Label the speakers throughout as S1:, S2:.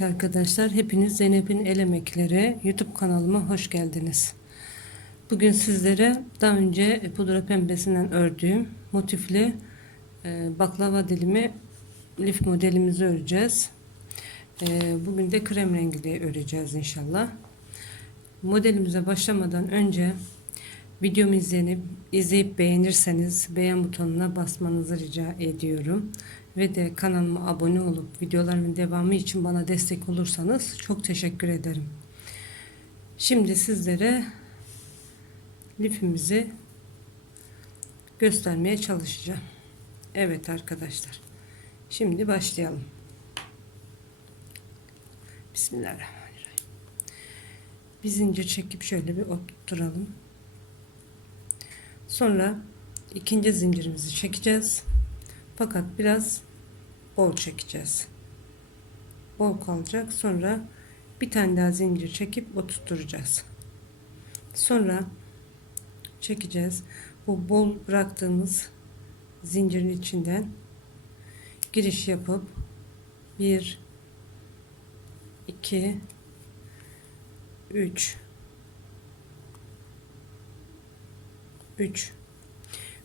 S1: Evet arkadaşlar hepiniz Zeynep'in El Emekleri YouTube kanalıma hoş geldiniz. Bugün sizlere daha önce pudra pembesinden ördüğüm motifli e, baklava dilimi lif modelimizi öreceğiz. E, bugün de krem rengi öreceğiz inşallah. Modelimize başlamadan önce videomu izlenip izleyip beğenirseniz beğen butonuna basmanızı rica ediyorum ve de kanalıma abone olup videolarımın devamı için bana destek olursanız çok teşekkür ederim. Şimdi sizlere lifimizi göstermeye çalışacağım. Evet arkadaşlar. Şimdi başlayalım. Bismillahirrahmanirrahim. Bir zincir çekip şöyle bir oturtalım. Sonra ikinci zincirimizi çekeceğiz. Fakat biraz bol çekeceğiz. Bol kalacak. Sonra bir tane daha zincir çekip oturtacağız. Sonra çekeceğiz. Bu bol bıraktığımız zincirin içinden giriş yapıp 1 2 3 3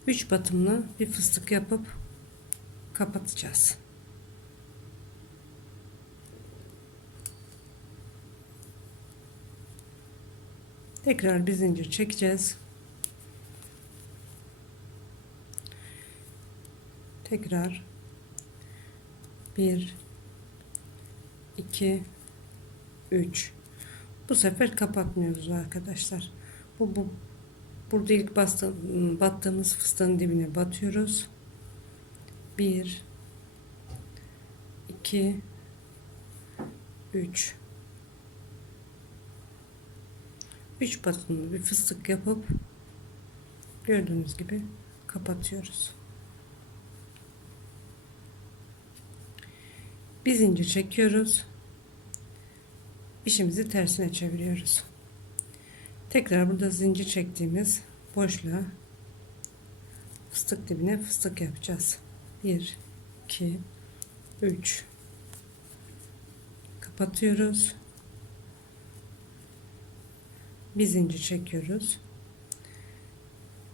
S1: 3 batımlı bir fıstık yapıp kapatacağız. Tekrar bir zincir çekeceğiz. Tekrar 1 2 3 Bu sefer kapatmıyoruz arkadaşlar. Bu bu burada ilk bastı, battığımız fıstığın dibine batıyoruz. 1 2 3 3 basımlı bir fıstık yapıp gördüğünüz gibi kapatıyoruz. Bir zincir çekiyoruz. İşimizi tersine çeviriyoruz. Tekrar burada zincir çektiğimiz boşluğa fıstık dibine fıstık yapacağız. 1 2 3 kapatıyoruz. Bir zincir çekiyoruz.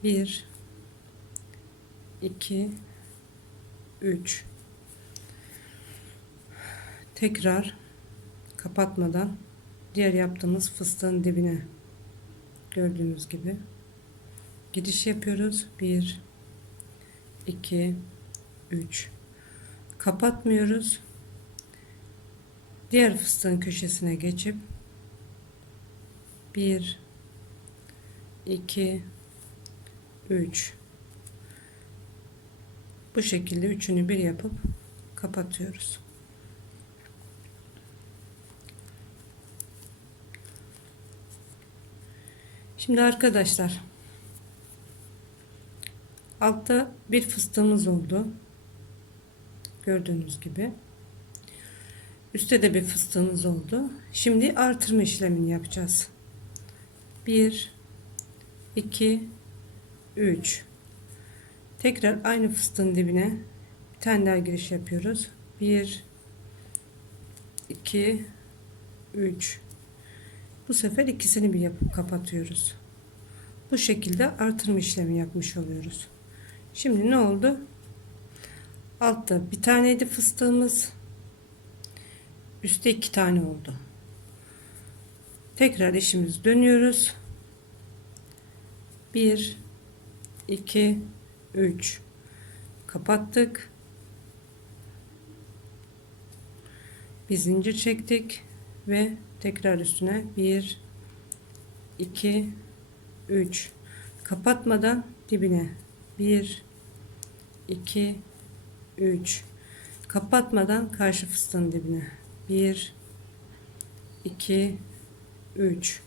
S1: 1 2 3 tekrar kapatmadan diğer yaptığımız fıstığın dibine gördüğünüz gibi giriş yapıyoruz. 1 2 3 kapatmıyoruz. Diğer fıstığın köşesine geçip 1 2 3 bu şekilde üçünü bir yapıp kapatıyoruz. Şimdi arkadaşlar altta bir fıstığımız oldu gördüğünüz gibi. Üstte de bir fıstığımız oldu. Şimdi artırma işlemini yapacağız. 1 2 3 tekrar aynı fıstığın dibine bir tane daha giriş yapıyoruz. 1 2 3 bu sefer ikisini bir yapıp kapatıyoruz. Bu şekilde artırma işlemi yapmış oluyoruz. Şimdi ne oldu altta bir taneydi fıstığımız. Üstte iki tane oldu. Tekrar işimiz dönüyoruz. 1 2 3 kapattık. Bir zincir çektik ve tekrar üstüne 1 2 3 kapatmadan dibine 1 2 3 kapatmadan karşı fıstığın dibine. 1 2 3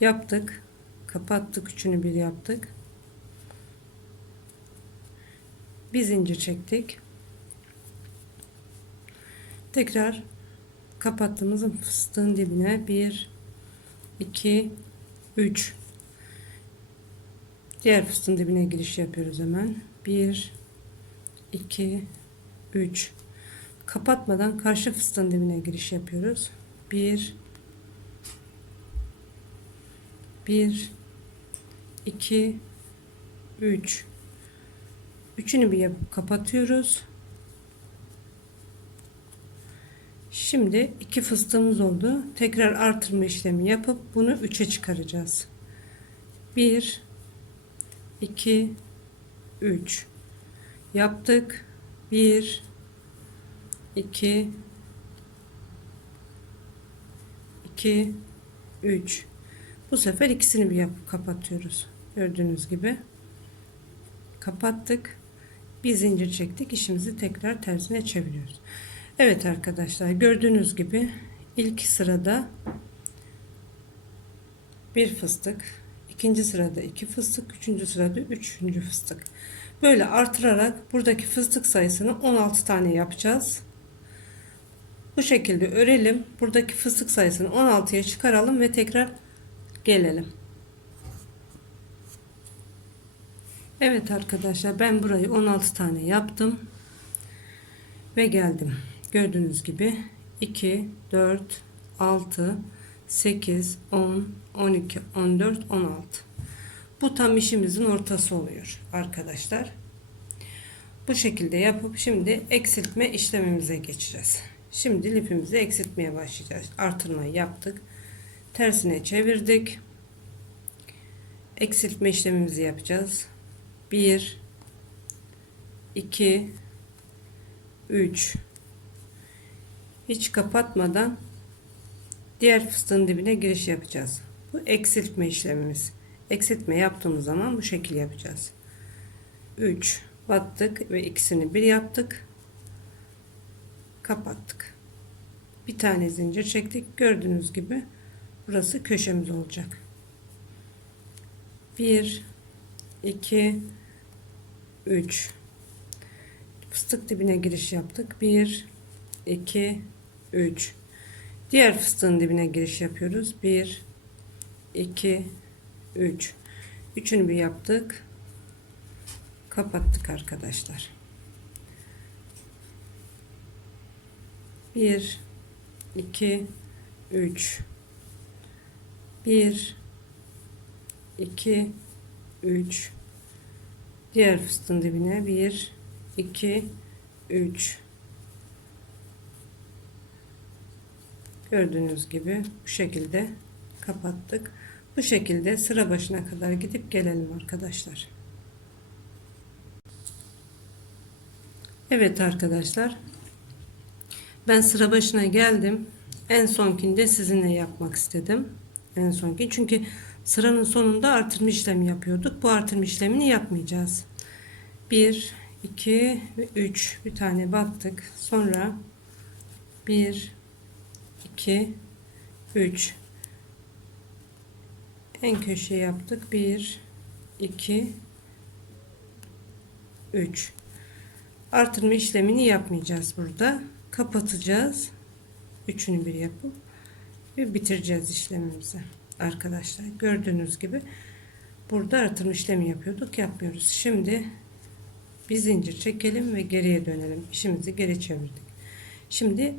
S1: yaptık. Kapattık üçünü bir yaptık. Bir zincir çektik. Tekrar kapattığımız fıstığın dibine. 1 2 3 diğer fıstığın dibine giriş yapıyoruz hemen. 1 2 3 kapatmadan karşı fıstığın dibine giriş yapıyoruz. 1 1 2 3 Üçünü bir yapıp kapatıyoruz. Şimdi iki fıstığımız oldu. Tekrar artırma işlemi yapıp bunu 3'e çıkaracağız. 1 2 3 yaptık. 1 2 2 3 bu sefer ikisini bir yapıp kapatıyoruz. Gördüğünüz gibi kapattık. Bir zincir çektik. işimizi tekrar tersine çeviriyoruz. Evet arkadaşlar gördüğünüz gibi ilk sırada bir fıstık, ikinci sırada iki fıstık, üçüncü sırada üçüncü fıstık. Böyle artırarak buradaki fıstık sayısını 16 tane yapacağız. Bu şekilde örelim. Buradaki fıstık sayısını 16'ya çıkaralım ve tekrar gelelim. Evet arkadaşlar ben burayı 16 tane yaptım ve geldim. Gördüğünüz gibi 2 4 6 8 10 12 14 16 bu tam işimizin ortası oluyor arkadaşlar. Bu şekilde yapıp şimdi eksiltme işlemimize geçeceğiz. Şimdi lifimizi eksiltmeye başlayacağız. Artırmayı yaptık. Tersine çevirdik. Eksiltme işlemimizi yapacağız. 1 2 3 hiç kapatmadan diğer fıstığın dibine giriş yapacağız. Bu eksiltme işlemimiz. Eksiltme yaptığımız zaman bu şekil yapacağız. 3 battık ve ikisini bir yaptık. Kapattık. Bir tane zincir çektik. Gördüğünüz gibi burası köşemiz olacak. 1 2 3 fıstık dibine giriş yaptık. 1 2 3 diğer fıstığın dibine giriş yapıyoruz. 1 2 3 üçünü bir yaptık. Kapattık arkadaşlar. 1 2 3 1 2 3 diğer fıstığın dibine 1 2 3 gördüğünüz gibi bu şekilde kapattık bu şekilde sıra başına kadar gidip gelelim arkadaşlar. Evet arkadaşlar ben sıra başına geldim. En sonkinde sizinle yapmak istedim. En sonki çünkü sıranın sonunda artırma işlemi yapıyorduk. Bu artırma işlemini yapmayacağız. 1 2 ve 3 bir tane battık. Sonra 1 2 3 en köşe yaptık. 1 2 3 artırma işlemini yapmayacağız burada. Kapatacağız. Üçünü bir yapıp ve bitireceğiz işlemimizi arkadaşlar. Gördüğünüz gibi burada artırma işlemi yapıyorduk yapmıyoruz. Şimdi bir zincir çekelim ve geriye dönelim. İşimizi geri çevirdik. Şimdi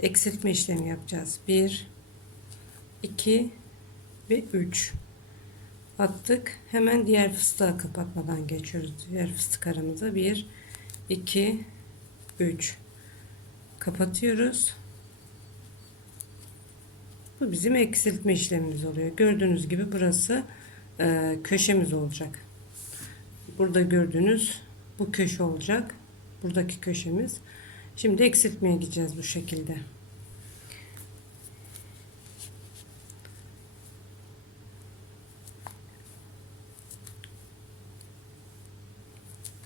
S1: eksiltme işlemi yapacağız. 1 2 ve 3 attık hemen diğer fıstığa kapatmadan geçiyoruz. Diğer fıstık aramıza. 1 2 3 kapatıyoruz. Bu bizim eksiltme işlemimiz oluyor. Gördüğünüz gibi burası e, köşemiz olacak. Burada gördüğünüz bu köşe olacak. Buradaki köşemiz. Şimdi eksiltmeye gideceğiz bu şekilde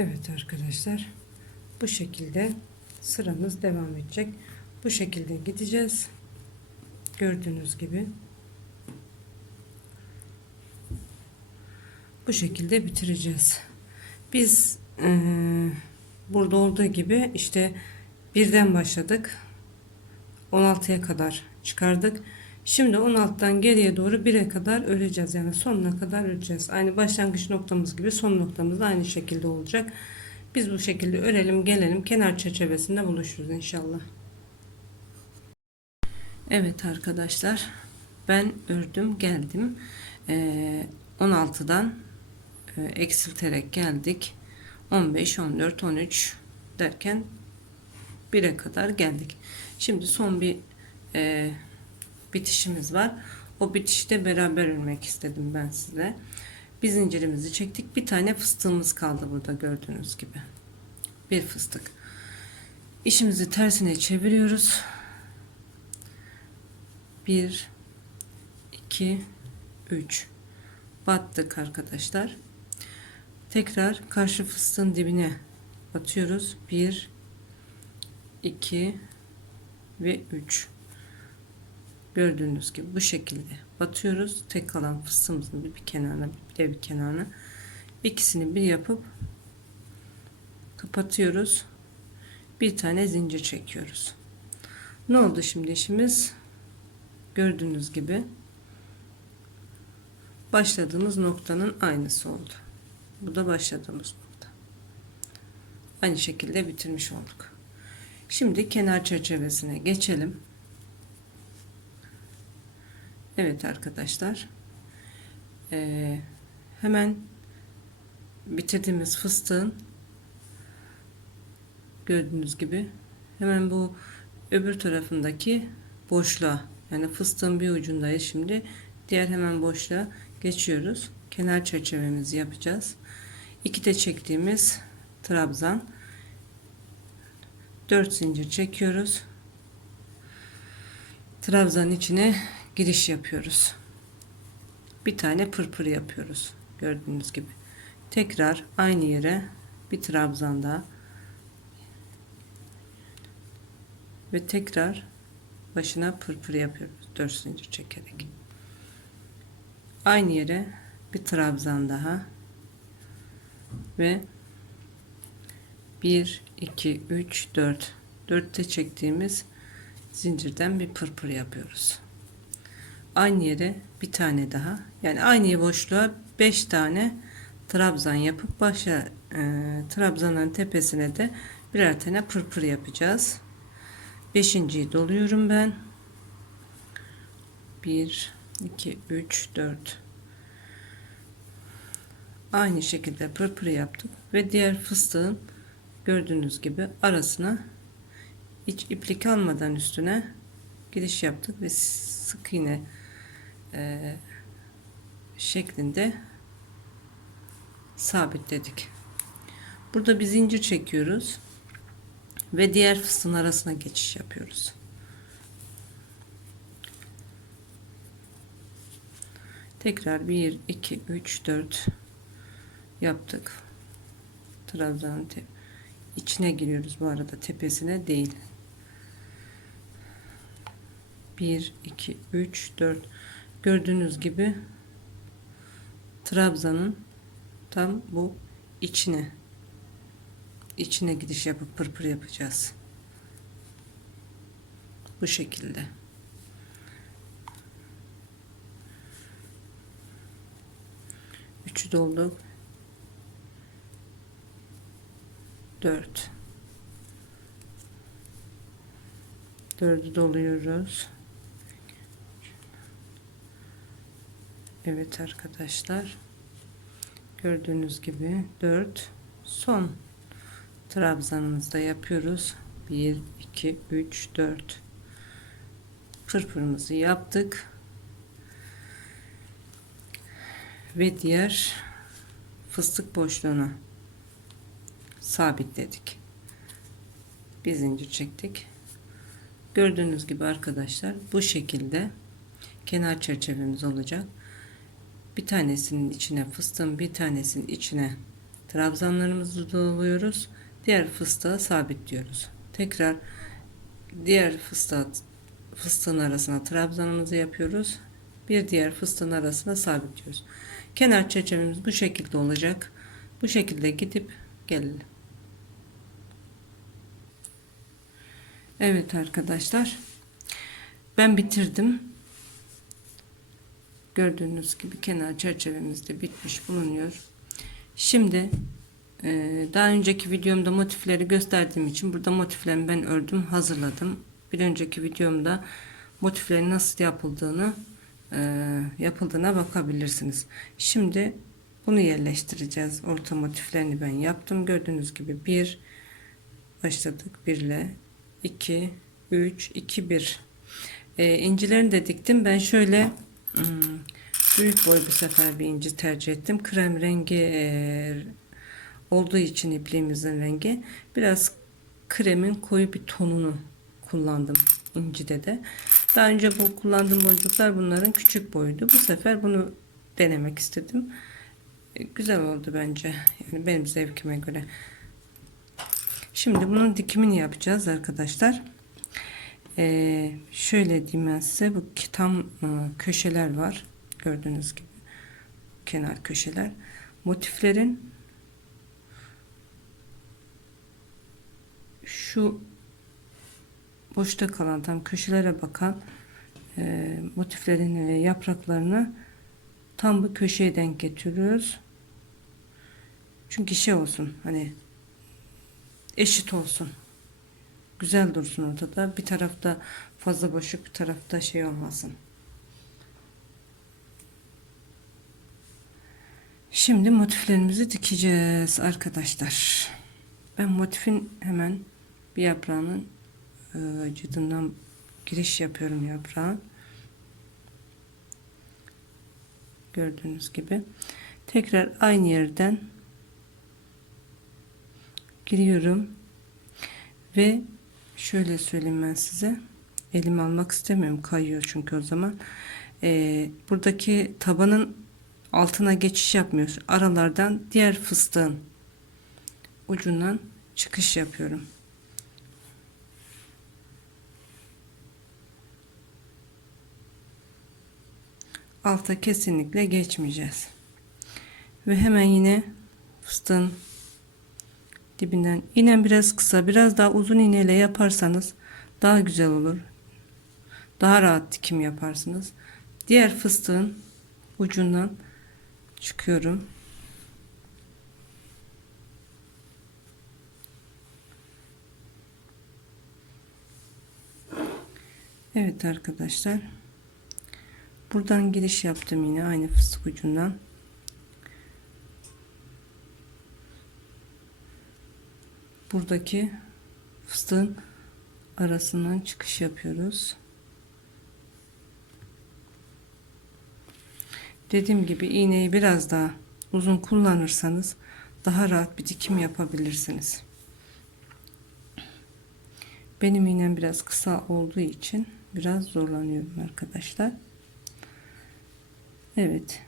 S1: Evet arkadaşlar bu şekilde sıramız devam edecek. Bu şekilde gideceğiz. Gördüğünüz gibi. Bu şekilde bitireceğiz. Biz eee, burada olduğu gibi işte birden başladık. 16'ya kadar çıkardık. Şimdi 16'dan geriye doğru 1'e kadar öreceğiz. Yani sonuna kadar öreceğiz. Aynı başlangıç noktamız gibi son noktamız da aynı şekilde olacak. Biz bu şekilde örelim gelelim. Kenar çerçevesinde buluşuruz inşallah. Evet arkadaşlar. Ben ördüm geldim. Ee, 16'dan e, eksilterek geldik. 15, 14, 13 derken 1'e kadar geldik. Şimdi son bir e, bitişimiz var. O bitişte beraber örmek istedim ben size. Bir zincirimizi çektik. Bir tane fıstığımız kaldı burada gördüğünüz gibi. Bir fıstık. İşimizi tersine çeviriyoruz. 1 2 3 battık arkadaşlar. Tekrar karşı fıstığın dibine batıyoruz. 1 2 ve 3 gördüğünüz gibi bu şekilde batıyoruz. Tek kalan fıstığımızın bir kenarına bir de bir kenarına ikisini bir yapıp kapatıyoruz. Bir tane zincir çekiyoruz. Ne oldu şimdi işimiz? Gördüğünüz gibi başladığımız noktanın aynısı oldu. Bu da başladığımız nokta. Aynı şekilde bitirmiş olduk. Şimdi kenar çerçevesine geçelim. Evet arkadaşlar. Ee, hemen bitirdiğimiz fıstığın gördüğünüz gibi hemen bu öbür tarafındaki boşluğa yani fıstığın bir ucundayız şimdi diğer hemen boşluğa geçiyoruz kenar çerçevemizi yapacağız İki de çektiğimiz trabzan 4 zincir çekiyoruz. Trabzanın içine giriş yapıyoruz. Bir tane pırpır yapıyoruz. Gördüğünüz gibi. Tekrar aynı yere bir trabzan daha ve tekrar başına pırpır yapıyoruz. 4 zincir çekerek. Aynı yere bir trabzan daha ve 1 2 3 4 4'te çektiğimiz zincirden bir pırpır yapıyoruz aynı yere bir tane daha. Yani aynı boşluğa 5 tane trabzan yapıp başa e, trabzanın tepesine de birer tane pırpır yapacağız. Beşinciyi doluyorum ben. 1 2 3 4 aynı şekilde pırpır yaptık ve diğer fıstığın gördüğünüz gibi arasına hiç iplik almadan üstüne giriş yaptık ve sık iğne e, şeklinde sabitledik. Burada bir zincir çekiyoruz ve diğer fıstığın arasına geçiş yapıyoruz. Tekrar 1 2 3 4 yaptık. Trabzanın içine giriyoruz bu arada tepesine değil 1 2 3 4 gördüğünüz gibi trabzanın tam bu içine içine gidiş yapıp pırpır yapacağız. Bu şekilde. Üçü doldu 4 4'ü doluyoruz. Evet arkadaşlar. Gördüğünüz gibi 4 son trabzanımızda yapıyoruz. 1 2 3 4 pırpırımızı yaptık. Ve diğer fıstık boşluğuna sabitledik. Bir zincir çektik. Gördüğünüz gibi arkadaşlar bu şekilde kenar çerçevemiz olacak. Bir tanesinin içine fıstığın bir tanesinin içine trabzanlarımızı doluyoruz. Diğer fıstığı sabitliyoruz. Tekrar diğer fıstığı fıstığın arasına trabzanımızı yapıyoruz. Bir diğer fıstığın arasına sabitliyoruz. Kenar çerçevemiz bu şekilde olacak. Bu şekilde gidip gelelim. Evet arkadaşlar. Ben bitirdim. Gördüğünüz gibi kenar çerçevemiz de bitmiş bulunuyor. Şimdi e, daha önceki videomda motifleri gösterdiğim için burada motiflerimi ben ördüm hazırladım. Bir önceki videomda motiflerin nasıl yapıldığını e, yapıldığına bakabilirsiniz. Şimdi bunu yerleştireceğiz. Orta motiflerini ben yaptım. Gördüğünüz gibi bir başladık. 1 ile 2 3 2 1 e, incilerini de diktim. Ben şöyle hmm, büyük boy bu sefer bir inci tercih ettim. Krem rengi olduğu için ipliğimizin rengi biraz kremin koyu bir tonunu kullandım incide de. Daha önce bu kullandığım boncuklar bunların küçük boyuydu. Bu sefer bunu denemek istedim. E, güzel oldu bence. Yani benim zevkime göre. Şimdi bunun dikimini yapacağız arkadaşlar. Ee, şöyle diyeyim ben size bu tam e, köşeler var. Gördüğünüz gibi kenar köşeler. Motiflerin şu boşta kalan tam köşelere bakan e, motiflerin e, yapraklarını tam bu köşeye denk getiriyoruz. Çünkü şey olsun hani eşit olsun. Güzel dursun ortada. Bir tarafta fazla boşluk bir tarafta şey olmasın. Şimdi motiflerimizi dikeceğiz arkadaşlar. Ben motifin hemen bir yaprağının e, cıdından giriş yapıyorum yaprağın. Gördüğünüz gibi. Tekrar aynı yerden giriyorum. Ve şöyle söyleyeyim ben size. Elim almak istemiyorum. Kayıyor çünkü o zaman. E, buradaki tabanın altına geçiş yapmıyoruz. Aralardan diğer fıstığın ucundan çıkış yapıyorum. Alta kesinlikle geçmeyeceğiz. Ve hemen yine fıstığın dibinden inen biraz kısa biraz daha uzun iğneyle yaparsanız daha güzel olur. Daha rahat dikim yaparsınız. Diğer fıstığın ucundan çıkıyorum. Evet arkadaşlar. Buradan giriş yaptım yine aynı fıstık ucundan. Buradaki fıstığın arasından çıkış yapıyoruz. Dediğim gibi iğneyi biraz daha uzun kullanırsanız daha rahat bir dikim yapabilirsiniz. Benim iğnem biraz kısa olduğu için biraz zorlanıyorum arkadaşlar. Evet.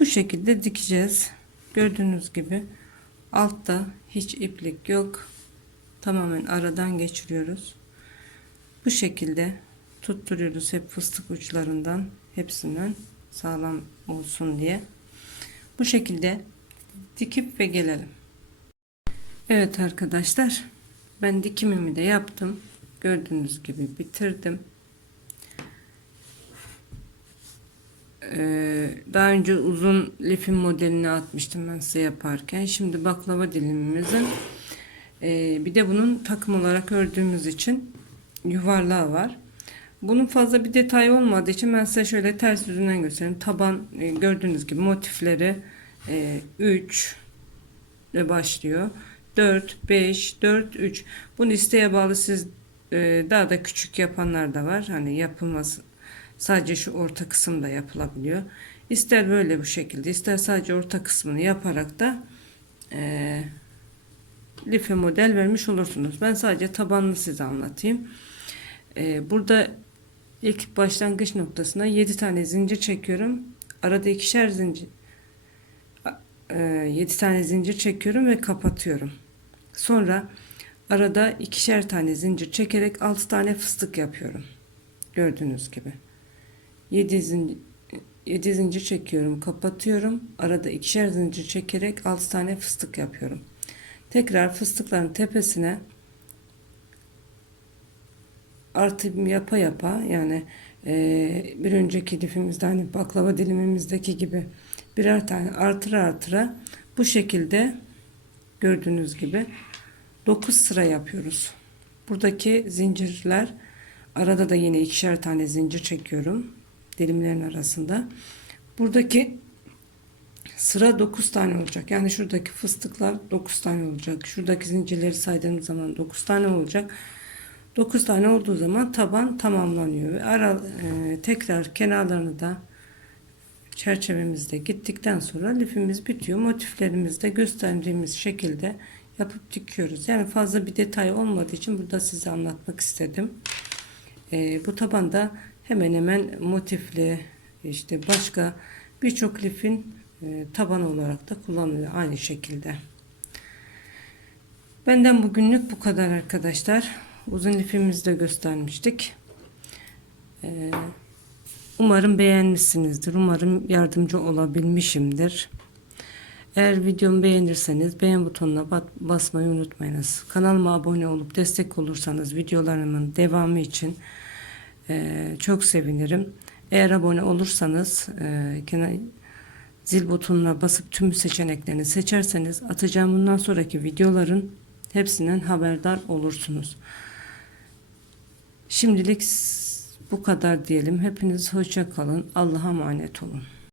S1: Bu şekilde dikeceğiz. Gördüğünüz gibi altta hiç iplik yok. Tamamen aradan geçiriyoruz. Bu şekilde tutturuyoruz hep fıstık uçlarından hepsinden sağlam olsun diye. Bu şekilde dikip ve gelelim. Evet arkadaşlar ben dikimimi de yaptım. Gördüğünüz gibi bitirdim. Ee, daha önce uzun lifin modelini atmıştım ben size yaparken. Şimdi baklava dilimimizin ee, bir de bunun takım olarak ördüğümüz için yuvarlağı var. Bunun fazla bir detay olmadığı için ben size şöyle ters yüzünden göstereyim. Taban e, gördüğünüz gibi motifleri e, 3 ile başlıyor. 4, 5, 4, 3. Bunu isteğe bağlı siz e, daha da küçük yapanlar da var. Hani yapılması sadece şu orta kısım da yapılabiliyor. İster böyle bu şekilde ister sadece orta kısmını yaparak da e, life model vermiş olursunuz. Ben sadece tabanını size anlatayım. E, burada ilk başlangıç noktasına 7 tane zincir çekiyorum. arada ikişer zincir 7 tane zincir çekiyorum ve kapatıyorum. Sonra arada ikişer tane zincir çekerek 6 tane fıstık yapıyorum. Gördüğünüz gibi. 7 zincir 7 zincir çekiyorum, kapatıyorum. Arada ikişer zincir çekerek 6 tane fıstık yapıyorum. Tekrar fıstıkların tepesine artım yapa yapa yani e, bir önceki lifimizde hani baklava dilimimizdeki gibi birer tane artıra artıra bu şekilde gördüğünüz gibi 9 sıra yapıyoruz. Buradaki zincirler arada da yine ikişer tane zincir çekiyorum dilimlerin arasında. Buradaki sıra 9 tane olacak. Yani şuradaki fıstıklar 9 tane olacak. Şuradaki zincirleri saydığımız zaman 9 tane olacak. 9 tane olduğu zaman taban tamamlanıyor. Ve ara, e, tekrar kenarlarını da çerçevemizde gittikten sonra lifimiz bitiyor. Motiflerimizi de gösterdiğimiz şekilde yapıp dikiyoruz. Yani fazla bir detay olmadığı için burada size anlatmak istedim. E, bu tabanda hemen hemen motifli işte başka birçok lifin e, tabanı olarak da kullanılıyor aynı şekilde. Benden bugünlük bu kadar arkadaşlar. Uzun lifimizi de göstermiştik. Ee, umarım beğenmişsinizdir. Umarım yardımcı olabilmişimdir. Eğer videomu beğenirseniz beğen butonuna basmayı unutmayınız. Kanalıma abone olup destek olursanız videolarımın devamı için e, çok sevinirim. Eğer abone olursanız e, zil butonuna basıp tüm seçeneklerini seçerseniz atacağım bundan sonraki videoların hepsinden haberdar olursunuz. Şimdilik bu kadar diyelim. Hepiniz hoşça kalın. Allah'a emanet olun.